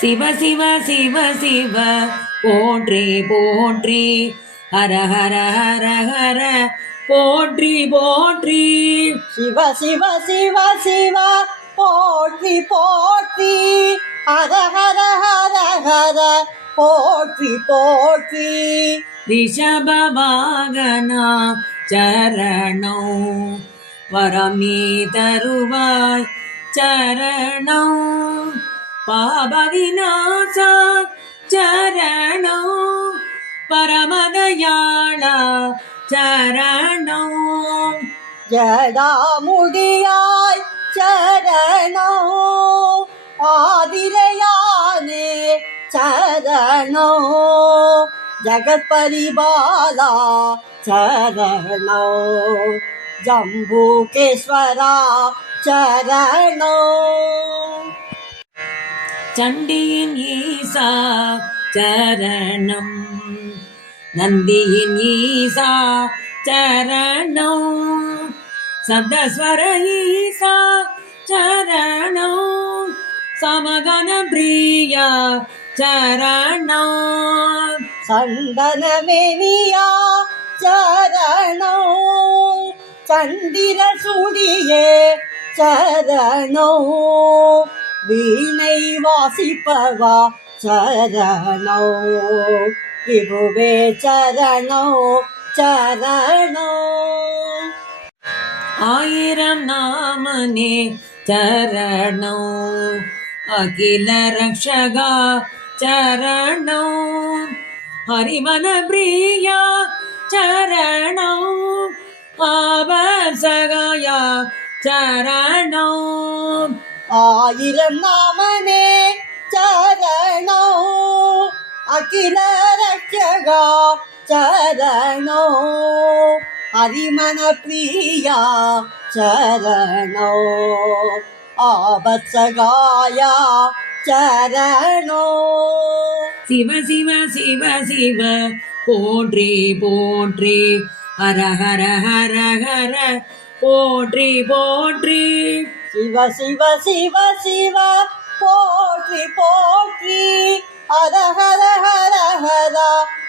சிவ சிவ சிவ சிவ போற்றி போற்றி ஹர ஹர ஹர ஹர போற்றி போற்றி சிவ சிவ சிவ சிவ போற்றி போற்றி ஹர ஹர ஹர ஹர போற்றி போற்றி ரிஷபவாகனா சரணம் வரமீ தருவாய் சரணம் பாபவிநாசா சரணம் பரமதயாள சரணம் ஜடாமுடியாய் சரணம் ஆதிரையானே சரணம் ஜகத்பரிபாலா சரணம் ஜம்பூகேஸ்வரா சரணம் சண்டியின் ஈசா சரணம் நந்தியின் ஈசா சரணம் சப்தஸ்வர ஈசா சரணம் சமகன பிரியா சரணம் சந்தனமேனியா சரணம் சந்திர சூடியே சரணம் வீணை வாசிப்பவா சரணம் விபுவே சரணம் சரணம் ஆயிரம் நாமனே சரணம் அகில ரக்ஷகா சரணம் ஹரிமன பிரியா சரணம் ஆபசகாயா சரணம் ஆயிரம் நாமனே சரணம் அகில ரட்சகா சரணம் ஹரிமன பிரியா சரணம் ஆபத்சகாயா சரணம் சிவ சிவ சிவ சிவ போற்றி போற்றி ஹர ஹர ஹர ஹர போற்றி போற்றி சிவ சிவ சிவ சிவ போற்றி போற்றி ஹர ஹர ஹர ஹர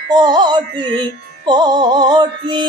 போற்றி போற்றி